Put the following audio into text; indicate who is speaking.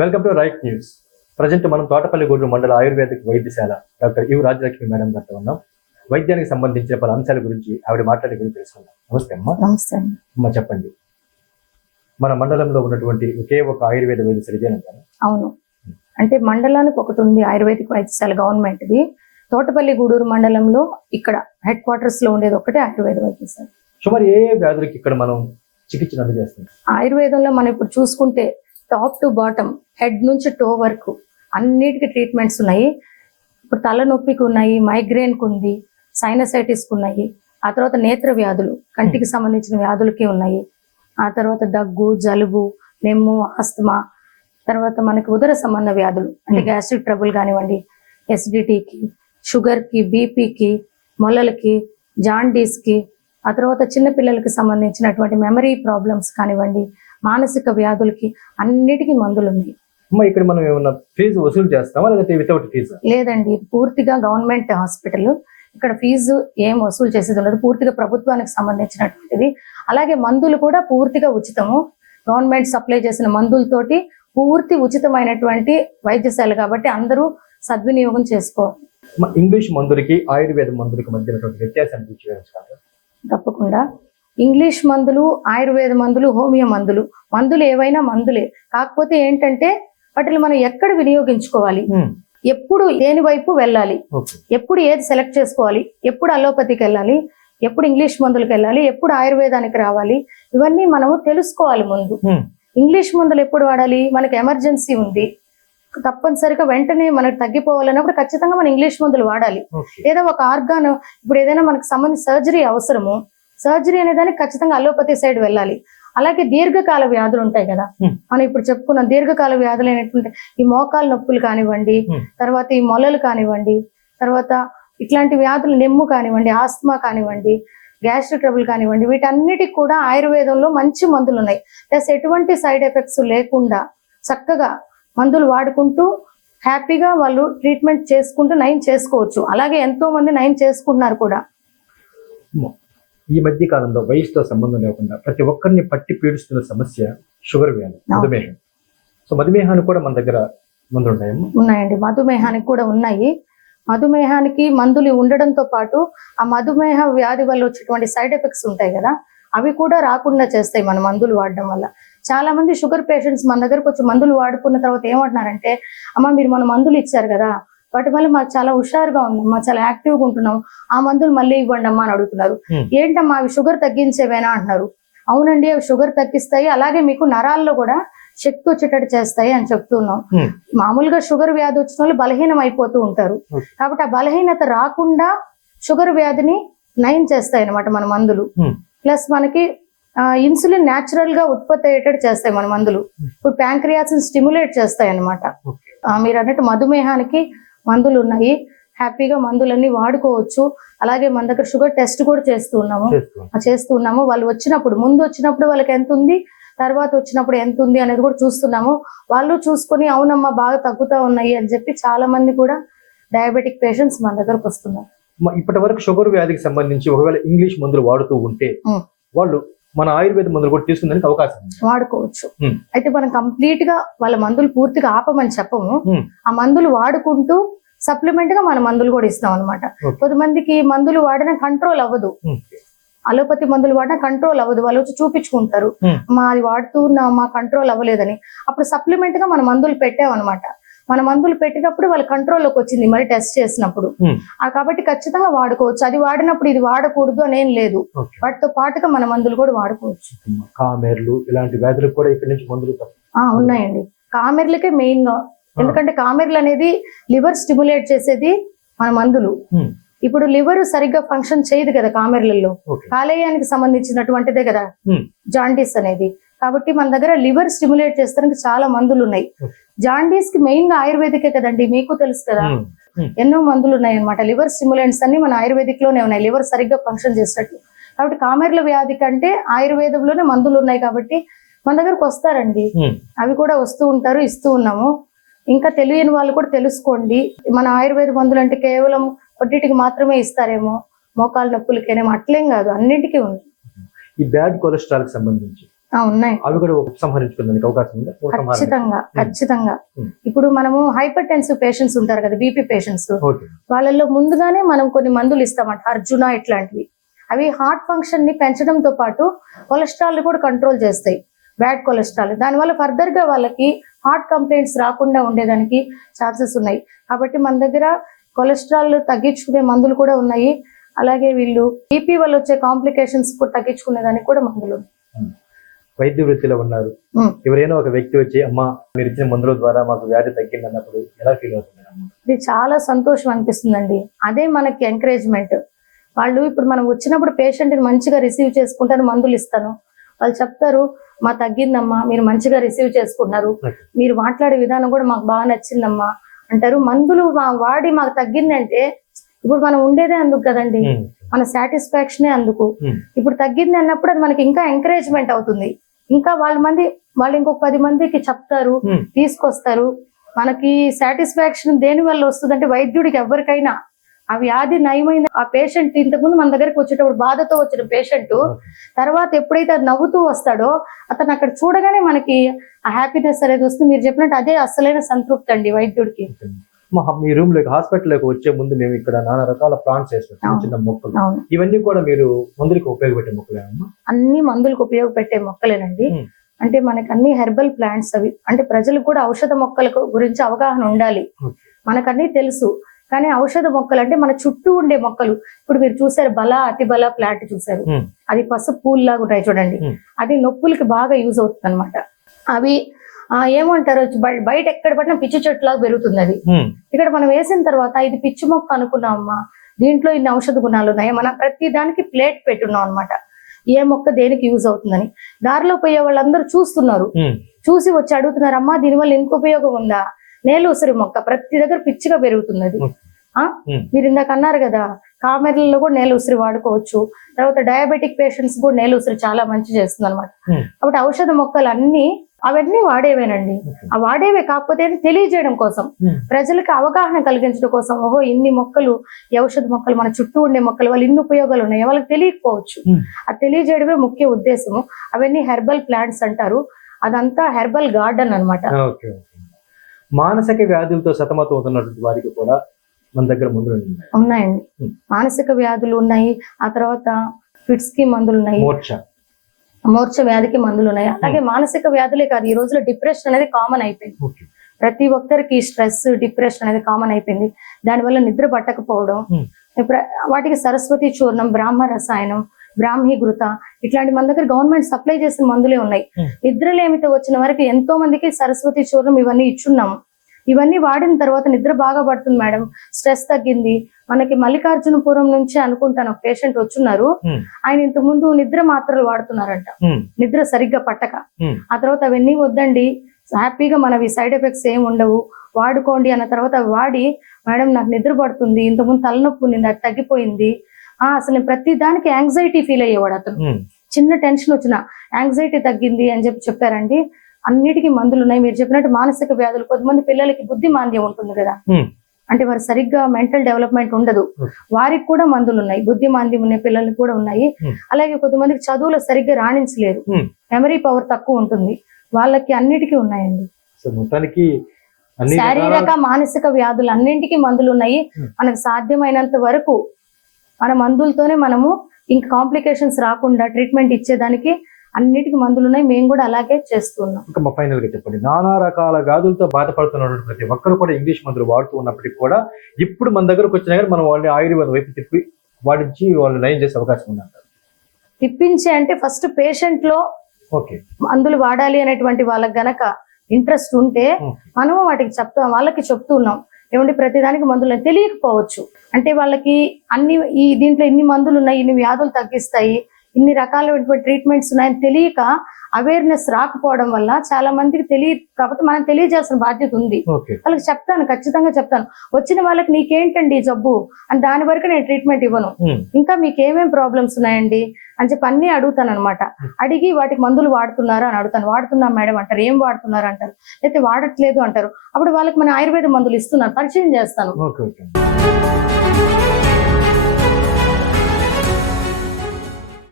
Speaker 1: Welcome to right news. Present మనం తోటపల్లి గూడూరు మండల ayurvedic వైద్యశాల డాక్టర్ యు రాజలక్ష్మి మేడం గారితో ఉన్నాం. వైద్యానికి సంబంధించిన పలు అంశాల గురించి ఆవిడ మాట్లాడే గురించి తెలుసుకుందాం. నమస్తే అమ్మా.
Speaker 2: నమస్తే
Speaker 1: అమ్మ. చెప్పండి. మన మండలంలో ఉన్నటువంటి ఒకే ఒక ఆయుర్వేద వైద్యశాల ఇదేనంటారా
Speaker 2: అవును. అంటే మండలానికి ఒకటి ఉంది ఆయుర్వేదిక్ వైద్యశాల గవర్నమెంట్ది. తోటపల్లి గూడూరు మండలంలో ఇక్కడ హెడ్ క్వార్టర్స్లో ఉండేది ఒకటే ఆయుర్వేద వైద్యశాల.
Speaker 1: సుమారు ఏ వ్యాధులకి ఇక్కడ మనం చికిత్సను అందజేస్తాం
Speaker 2: ఆయుర్వేదంలో మనం ఇప్పుడు చూసుకుంటే టాప్ టు బాటమ్ హెడ్ నుంచి టో వరకు అన్నిటికీ ట్రీట్మెంట్స్ ఉన్నాయి. ఇప్పుడు తలనొప్పికి ఉన్నాయి మైగ్రేన్కి ఉంది సైనసైటిస్కి ఉన్నాయి. ఆ తర్వాత నేత్ర వ్యాధులు కంటికి సంబంధించిన వ్యాధులకి ఉన్నాయి. ఆ తర్వాత దగ్గు జలుబు నెమ్ము ఆస్తమా తర్వాత మనకి ఉదర సంబంధ వ్యాధులు అంటే
Speaker 1: Hmm.
Speaker 2: గ్యాస్ట్రిక్ ట్రబుల్ కానివ్వండి ఎసిడిటీకి షుగర్కి బీపీకి మొలలకి జాండీస్కి ఆ తర్వాత చిన్న పిల్లలకి సంబంధించినటువంటి మెమరీ ప్రాబ్లమ్స్ కానివ్వండి మానసిక వ్యాధులకి అన్నిటికీ మందులు ఉన్నాయి
Speaker 1: అమ్మ ఇక్కడ మనం ఏమన్నా ఫీజు వసూలు చేస్తామా? లేదంటే వితౌట్ ఫీజు?
Speaker 2: లేదండి పూర్తిగా గవర్నమెంట్ హాస్పిటల్ ఇక్కడ ఫీజు ఏం వసూలు చేసేది ఉండదు. పూర్తిగా ప్రభుత్వానికి సంబంధించినటువంటిది. అలాగే మందులు కూడా పూర్తిగా ఉచితము. గవర్నమెంట్ సప్లై చేసిన మందులతోటి పూర్తి ఉచితమైనటువంటి వైద్యశాల కాబట్టి అందరూ సద్వినియోగం చేసుకోవాలి
Speaker 1: ఇంగ్లీష్ మందులకి ఆయుర్వేద మందులకి మధ్య వివరించగలరా
Speaker 2: తప్పకుండా. ఇంగ్లీష్ మందులు ఆయుర్వేద మందులు హోమియో మందులు. మందులు ఏవైనా మందులే. కాకపోతే ఏంటంటే వాటిని మనం ఎక్కడ వినియోగించుకోవాలి? ఎప్పుడు దేని వైపు వెళ్ళాలి? ఎప్పుడు ఏది సెలెక్ట్ చేసుకోవాలి? ఎప్పుడు అలోపతికి వెళ్ళాలి? ఎప్పుడు ఇంగ్లీష్ మందులకు వెళ్ళాలి? ఎప్పుడు ఆయుర్వేదానికి రావాలి? ఇవన్నీ మనము తెలుసుకోవాలి ముందు. ఇంగ్లీష్ మందులు ఎప్పుడు వాడాలి? మనకి ఎమర్జెన్సీ ఉంది. తప్పనిసరిగా వెంటనే మనకు తగ్గిపోవాలన్నప్పుడు ఖచ్చితంగా మనం ఇంగ్లీష్ మందులు వాడాలి. లేదా ఒక ఆర్గాన్ ఇప్పుడు ఏదైనా మనకు సంబంధించి సర్జరీ అవసరము. సర్జరీ అనే దానికి ఖచ్చితంగా అలోపతి సైడ్ వెళ్ళాలి. అలాగే దీర్ఘకాల వ్యాధులు ఉంటాయి కదా. మనం ఇప్పుడు చెప్పుకున్నాం దీర్ఘకాల వ్యాధులు అయినటువంటి ఈ మోకాలు నొప్పులు కానివ్వండి. తర్వాత ఈ మొలలు కానివ్వండి తర్వాత ఇట్లాంటి వ్యాధులు నెమ్ము కానివ్వండి ఆస్తమా కానివ్వండి గ్యాస్ట్రిక్ ట్రబుల్ కానివ్వండి వీటన్నిటికి కూడా ఆయుర్వేదంలో మంచి మందులు ఉన్నాయి. ప్లస్ ఎటువంటి సైడ్ ఎఫెక్ట్స్ లేకుండా చక్కగా మందులు వాడుకుంటూ హ్యాపీగా వాళ్ళు ట్రీట్మెంట్ చేసుకుంటూ నయం చేసుకోవచ్చు. అలాగే ఎంతో మంది నయం చేసుకుంటున్నారు కూడా.
Speaker 1: ఈ మధ్య కాలంలో వయసుతో సంబంధం లేకుండా ప్రతి ఒక్కరిని పట్టి పీడిస్తున్న సమస్య షుగర్ వ్యాధి మధుమేహం. సో మధుమేహానికి కూడా మన దగ్గర మందులు
Speaker 2: ఉన్నాయండి. మధుమేహానికి కూడా ఉన్నాయి. మధుమేహానికి మందులు ఉండడంతో పాటు ఆ మధుమేహ వ్యాధి వల్ల వచ్చేటువంటి సైడ్ ఎఫెక్ట్స్ ఉంటాయి కదా అవి కూడా రాకుండా చేస్తాయి మన మందులు వాడడం వల్ల. చాలా మంది షుగర్ పేషెంట్స్ మన దగ్గరకు వచ్చి మందులు వాడుకున్న తర్వాత ఏమంటున్నారంటే అమ్మ మీరు మన మందులు ఇచ్చారు కదా వాటి వల్ల మాకు చాలా హుషారుగా ఉందమ్మా చాలా యాక్టివ్గా ఉంటున్నాం. ఆ మందులు మళ్ళీ ఇవ్వండి అమ్మా అని అడుగుతున్నారు. ఏంటమ్మా అవి షుగర్ తగ్గించేవేనా అంటున్నారు. అవునండి అవి షుగర్ తగ్గిస్తాయి. అలాగే మీకు నరాల్లో కూడా శక్తి వచ్చేటట్టు చేస్తాయి అని చెప్తున్నాం. మామూలుగా షుగర్ వ్యాధి వచ్చిన వాళ్ళు బలహీనం అయిపోతూ ఉంటారు. కాబట్టి ఆ బలహీనత రాకుండా షుగర్ వ్యాధిని నయం చేస్తాయి అన్నమాట మన మందులు. ప్లస్ మనకి ఇన్సులిన్ న్యాచురల్గా ఉత్పత్తి అయ్యేటట్టు చేస్తాయి మన మందులు. ఇప్పుడు ప్యాంక్రియాస్ స్టిమ్యులేట్ చేస్తాయి ఆ, మీరు అన్నట్టు మధుమేహానికి మందులు ఉన్నాయి హ్యాపీగా మందులన్నీ వాడుకోవచ్చు. అలాగే మన దగ్గర షుగర్ టెస్ట్ కూడా చేస్తూ ఉన్నాము.
Speaker 1: చేస్తాం
Speaker 2: ఉన్నాము. వాళ్ళు వచ్చినప్పుడు ముందు వచ్చినప్పుడు వాళ్ళకి ఎంత ఉంది తర్వాత వచ్చినప్పుడు ఎంత ఉంది అనేది కూడా చూస్తున్నాము. వాళ్ళు చూసుకొని అవునమ్మా బాగా తగ్గుతా ఉన్నాయి అని చెప్పి చాలా మంది కూడా డయాబెటిక్ పేషెంట్స్ మన దగ్గరకు వస్తున్నారు.
Speaker 1: ఇప్పటి వరకు షుగర్ వ్యాధికి సంబంధించి ఒకవేళ ఇంగ్లీష్ మందులు వాడుతూ ఉంటే. వాళ్ళు మన ఆయుర్వేద మందులు కూడా తీసుకునేందుకు అవకాశం
Speaker 2: వాడుకోవచ్చు. అయితే మనం కంప్లీట్గా వాళ్ళ మందులు పూర్తిగా ఆపమని చెప్పము. ఆ మందులు వాడుకుంటూ సప్లిమెంట్గా మన మందులు కూడా ఇస్తాం అనమాట. కొంతమందికి మందులు వాడడం కంట్రోల్ అవ్వదు. అలోపతి మందులు వాడడం కంట్రోల్ అవ్వదు వాళ్ళు వచ్చి చూపించుకుంటారు. మా అది వాడుతూ మా కంట్రోల్ అవ్వలేదని అప్పుడు సప్లిమెంట్గా మన మందులు పెట్టామన్నమాట మన మందులు పెట్టినప్పుడు వాళ్ళ కంట్రోల్లోకి వచ్చింది మరి టెస్ట్ చేసినప్పుడు. కాబట్టి ఖచ్చితంగా వాడుకోవచ్చు. అది వాడినప్పుడు ఇది వాడకూడదు అనేం లేదు.
Speaker 1: ఓకే.
Speaker 2: వాటితో పాటుగా మన మందులు కూడా వాడుకోవచ్చు.
Speaker 1: కామెర్లు ఇలాంటి వ్యాధులకు కూడా ఇక్కడ నుంచి మందులు
Speaker 2: ఉన్నాయండి. కామెర్లకే మెయిన్గా ఎందుకంటే కామెర్లు అనేది లివర్ స్టిమ్యులేట్ చేసేది మన మందులు. ఇప్పుడు లివర్ సరిగ్గా ఫంక్షన్ చేయదు కదా కామెర్లలో. కాలేయానికి సంబంధించినటువంటిదే కదా. జాండీస్ అనేది. కాబట్టి మన దగ్గర లివర్ స్టిమ్యులేట్ చేస్తానికి చాలా మందులు ఉన్నాయి. జాండీస్కి మెయిన్గా ఆయుర్వేదికే కదండి మీకు తెలుసు కదా. ఎన్నో మందులు ఉన్నాయి అనమాట లివర్ స్టిమ్యులెంట్స్ అన్ని మన ఆయుర్వేదిక్లోనే ఉన్నాయి. లివర్ సరిగ్గా ఫంక్షన్ చేసినట్టు కాబట్టి కామెర్ల వ్యాధి కంటే ఆయుర్వేదంలోనే మందులు ఉన్నాయి కాబట్టి మన దగ్గరకు వస్తారండి. అవి కూడా వస్తూ ఉంటారు ఇస్తూ ఉన్నాము. ఇంకా తెలియని వాళ్ళు కూడా తెలుసుకోండి. మన ఆయుర్వేద మందులు అంటే కేవలం కొన్నిటికి మాత్రమే ఇస్తారేమో మోకాలు నొప్పులకేనేమో అట్లేం కాదు అన్నిటికీ ఉంది.
Speaker 1: ఈ బ్యాడ్ కొలెస్ట్రాల్ సంబంధించి
Speaker 2: ఉన్నాయి.
Speaker 1: అవి కూడా ఉపసంహరించుకోవడానికి అవకాశం ఉందా?
Speaker 2: ఖచ్చితంగా ఖచ్చితంగా. ఇప్పుడు మనము హైపర్ టెన్సివ్ పేషెంట్స్ ఉంటారు కదా బీపీ పేషెంట్స్. వాళ్ళల్లో ముందుగానే మనం కొన్ని మందులు ఇస్తామంట అర్జున ఇట్లాంటివి. అవి హార్ట్ ఫంక్షన్ని పెంచడంతో పాటు కొలెస్ట్రాల్ని కూడా కంట్రోల్ చేస్తాయి బ్యాడ్ కొలెస్ట్రాల్. దానివల్ల ఫర్దర్గా వాళ్ళకి హార్ట్ కంప్లైంట్స్ రాకుండా ఉండేదానికి ఛాన్సెస్ ఉన్నాయి. కాబట్టి మన దగ్గర కొలెస్ట్రాల్ తగ్గించుకునే మందులు కూడా ఉన్నాయి. అలాగే వీళ్ళు బీపీ వల్ల వచ్చే కాంప్లికేషన్స్ కూడా తగ్గించుకునే దానికి కూడా మందులు ఉన్నాయి.
Speaker 1: వైద్య వృత్తిలో ఉన్నారు. ఎవరైనా ఒక వ్యక్తి వచ్చి అమ్మా మీరు ఇచ్చిన మందుల ద్వారా మాకు వ్యాధి తగ్గింది అన్నప్పుడు ఎలా ఫీల్ అవుతుంది?
Speaker 2: ఇది చాలా సంతోషం అనిపిస్తుందండి అదే మనకి ఎంకరేజ్మెంట్ వాళ్ళు ఇప్పుడు మనం వచ్చినప్పుడు పేషెంట్ని మంచిగా రిసీవ్ చేసుకుంటాను మందులు ఇస్తాను వాళ్ళు చెప్తారు మా తగ్గిందమ్మా మీరు మంచిగా రిసీవ్ చేసుకున్నారు. మీరు మాట్లాడే విధానం కూడా మాకు బాగా నచ్చిందమ్మా అంటారు మందులు మా- వాడి మాకు తగ్గిందంటే ఇప్పుడు మనం ఉండేదే అందుకు కదండి. మన సాటిస్ఫాక్షనే అందుకు.
Speaker 1: Hmm.
Speaker 2: ఇప్పుడు తగ్గింది అన్నప్పుడు అది మనకి ఇంకా ఎంకరేజ్మెంట్ అవుతుంది. ఇంకా వాళ్ళ మంది వాళ్ళు ఇంకొక పది మందికి చెప్తారు
Speaker 1: Hmm.
Speaker 2: తీసుకొస్తారు. మనకి సాటిస్ఫాక్షన్ దేని వల్ల వస్తుందంటే వైద్యుడికి ఎవరికైనా. ఆ వ్యాధి నయమైన ఆ పేషెంట్ ఇంతకుముందు మన దగ్గరికి వచ్చేటప్పుడు బాధతో వచ్చిన పేషెంట్ తర్వాత ఎప్పుడైతే అది నవ్వుతూ వస్తాడో అతను అక్కడ చూడగానే మనకి ఆ హ్యాపీనెస్ అనేది వస్తుంది. మీరు చెప్పినట్టు అదే అసలైన సంతృప్తి అండి వైద్యుడికి.
Speaker 1: మా మీ రూమ్లోకి హాస్పిటల్లోకి వచ్చే ముందు మేము ఇక్కడ నానా రకాల ప్లాంట్స్ వేస్తాం చిన్న మొక్కలు. ఇవన్నీ కూడా మీరు మందులకు ఉపయోగపెట్టే మొక్కలేమమ్మా
Speaker 2: అన్ని మందులకు ఉపయోగపెట్టే మొక్కలేనండి. అంటే మనకి అన్ని హెర్బల్ ప్లాంట్స్ అవి. అంటే ప్రజలకు కూడా ఔషధ మొక్కల గురించి అవగాహన ఉండాలి. మనకన్నీ తెలుసు. కానీ ఔషధ మొక్కలు అంటే మన చుట్టూ ఉండే మొక్కలు. ఇప్పుడు మీరు చూసారు బల అతి బల ప్లాంట్ చూసారు. అది పసుపు పూల్ లాగా ఉంటాయి చూడండి. అది నొప్పులకి బాగా యూజ్ అవుతుంది అనమాట అవి ఏమంటారు? బయ- బయట ఎక్కడ పడినా పిచ్చి చెట్టు లాగా పెరుగుతుంది అది. ఇక్కడ మనం వేసిన తర్వాత ఇది పిచ్చి మొక్క అనుకున్నామమ్మా దీంట్లో ఇన్ని ఔషధ గుణాలు ఉన్నాయి? మనం ప్రతి దానికి ప్లేట్ పెట్టున్నాం అన్నమాట. ఏ మొక్క దేనికి యూజ్ అవుతుందని. దారిలో పోయే వాళ్ళందరూ చూస్తున్నారు. చూసి వచ్చి అడుగుతున్నారు అమ్మా దీనివల్ల ఇంకో ఉపయోగం ఉందా? నేల ఉసిరి మొక్క ప్రతి దగ్గర పిచ్చిగా పెరుగుతుంది అది. ఆ? మీరు ఇందాక అన్నారు కదా కామెర్లలో కూడా నేల ఉసిరి వాడుకోవచ్చు. తర్వాత డయాబెటిక్ పేషెంట్స్ కూడా నేల ఉసిరి చాలా మంచి చేస్తుంది అనమాట
Speaker 1: Hmm.
Speaker 2: కాబట్టి ఔషధ మొక్కలు అన్ని అవన్నీ వాడేవేనండి.
Speaker 1: Okay.
Speaker 2: ఆ వాడేవే కాకపోతే తెలియజేయడం కోసం.
Speaker 1: Hmm.
Speaker 2: ప్రజలకు అవగాహన కలిగించడం కోసం ఓహో ఇన్ని మొక్కలు ఈ ఔషధ మొక్కలు మన చుట్టూ ఉండే మొక్కలు వాళ్ళు ఇన్ని ఉపయోగాలు ఉన్నాయి? వాళ్ళకి తెలియకపోవచ్చు.
Speaker 1: Hmm.
Speaker 2: అది తెలియజేయడమే ముఖ్య ఉద్దేశము. అవన్నీ హెర్బల్ ప్లాంట్స్ అంటారు. అదంతా హెర్బల్ గార్డెన్
Speaker 1: ఓకే మానసిక వ్యాధులతో సతమతం అవుతున్నటువంటి వారికి కూడా మన దగ్గర మందులు ఉన్నాయి?
Speaker 2: ఉన్నాయండి. మానసిక వ్యాధులు ఉన్నాయి ఆ తర్వాత ఫిట్స్కి మందులు ఉన్నాయి.
Speaker 1: మోర్చ.
Speaker 2: మూర్ఛ వ్యాధికి మందులు ఉన్నాయి. అలాగే మానసిక వ్యాధులే కాదు ఈ రోజులో డిప్రెషన్ అనేది కామన్ అయిపోయింది. ప్రతి ఒక్కరికి స్ట్రెస్ డిప్రెషన్ అనేది కామన్ అయిపోయింది. దానివల్ల నిద్ర పట్టకపోవడం వాటికి సరస్వతి చూర్ణం బ్రాహ్మ రసాయనం బ్రాహ్మీ ఘృత ఇట్లాంటి మన దగ్గర గవర్నమెంట్ సప్లై చేసిన మందులే ఉన్నాయి. నిద్రలేమితో వచ్చిన వరకు ఎంతో మందికి సరస్వతి చూర్ణం ఇవన్నీ ఇచ్చున్నాము. ఇవన్నీ వాడిన తర్వాత నిద్ర బాగా పడుతుంది మేడం. స్ట్రెస్ తగ్గింది. మనకి మల్లికార్జునపురం నుంచి అనుకుంటాను ఒక పేషెంట్ వచ్చున్నారు. ఆయన ఇంతకు ముందు నిద్ర మాత్రలు వాడుతున్నారంట. నిద్ర సరిగ్గా పట్టక. ఆ తర్వాత అవన్నీ వద్దండి. హ్యాపీగా మనవి సైడ్ ఎఫెక్ట్స్ ఏమి ఉండవు. వాడుకోండి అన్న తర్వాత అవి వాడి మేడం నాకు నిద్ర పడుతుంది. ఇంతకుముందు తలనొప్పి ఉంది అది తగ్గిపోయింది. ఆ అసలు నేను ప్రతి దానికి యాంగ్జైటీ ఫీల్ అయ్యేవాడు అతను. చిన్న టెన్షన్ వచ్చిన యాంగ్జైటీ తగ్గింది అని చెప్పి చెప్పారండి. అన్నిటికీ మందులు ఉన్నాయి మీరు చెప్పినట్టు మానసిక వ్యాధులు కొంతమంది పిల్లలకి బుద్ధి మాంద్యం ఉంటుంది కదా. అంటే వారు సరిగ్గా మెంటల్ డెవలప్మెంట్ ఉండదు. వారికి కూడా మందులు ఉన్నాయి బుద్ధి మాంద్యం ఉన్న పిల్లలకి కూడా ఉన్నాయి. అలాగే కొంతమందికి చదువులో సరిగ్గా రాణించలేరు. మెమరీ పవర్ తక్కువ ఉంటుంది వాళ్ళకి అన్నిటికీ ఉన్నాయండి
Speaker 1: మొత్తానికి
Speaker 2: శారీరక మానసిక వ్యాధులు అన్నింటికి మందులు ఉన్నాయి. మనకు సాధ్యమైనంత వరకు మన మందులతోనే మనము ఇంక కాంప్లికేషన్స్ రాకుండా ట్రీట్మెంట్ ఇచ్చేదానికి అన్నిటికీ మందులు ఉన్నాయి. మేము కూడా అలాగే చేస్తున్నాం
Speaker 1: ఇంకా మా ఫైనల్గా చెప్పండి. నానా రకాల వ్యాధులతో బాధపడుతున్నటువంటి ప్రతి ఒక్కరు కూడా ఇంగ్లీష్ మందులు వాడుతూ ఉన్నప్పటికీ కూడా ఇప్పుడు మన దగ్గరకు వచ్చినా కానీ మనం వాళ్ళని ఆయుర్వేదం వైపు తిప్పి వాడించి వాళ్ళు నయం చేసే అవకాశం ఉందంటారు
Speaker 2: తిప్పించే అంటే ఫస్ట్ పేషెంట్లో
Speaker 1: ఓకే.
Speaker 2: మందులు వాడాలి అనేటువంటి వాళ్ళకి గనక ఇంట్రెస్ట్ ఉంటే. మనము వాటికి చెప్తాం వాళ్ళకి చెప్తున్నాం ఏమంటే ప్రతిదానికి మందులు. తెలియకపోవచ్చు. అంటే వాళ్ళకి అన్ని ఈ దీంట్లో ఇన్ని మందులు ఉన్నాయి ఇన్ని వ్యాధులు తగ్గిస్తాయి ఇన్ని రకాలైనటువంటి ట్రీట్మెంట్స్ ఉన్నాయని తెలియక అవేర్నెస్ రాకపోవడం వల్ల చాలా మందికి తెలియదు కాబట్టి మనం తెలియజేయాల్సిన బాధ్యత ఉంది. వాళ్ళకి చెప్తాను ఖచ్చితంగా చెప్తాను. వచ్చిన వాళ్ళకి నీకేంటండి ఈ జబ్బు? అని దాని వరకు నేను ట్రీట్మెంట్ ఇవ్వను.
Speaker 1: ఉమ్,
Speaker 2: ఇంకా మీకు ఏమేం ప్రాబ్లమ్స్ ఉన్నాయండి? అని చెప్పి అన్ని అడుగుతాను అనమాట అడిగి వాటికి మందులు వాడుతున్నారా అని అడుగుతాను. వాడుతున్నాం మేడం అంటారు. ఏం వాడుతున్నారు అంటారు. లేకపోతే వాడట్లేదు అంటారు. అప్పుడు వాళ్ళకి మన ఆయుర్వేద మందులు ఇస్తున్నాను. పరిచయం చేస్తాను.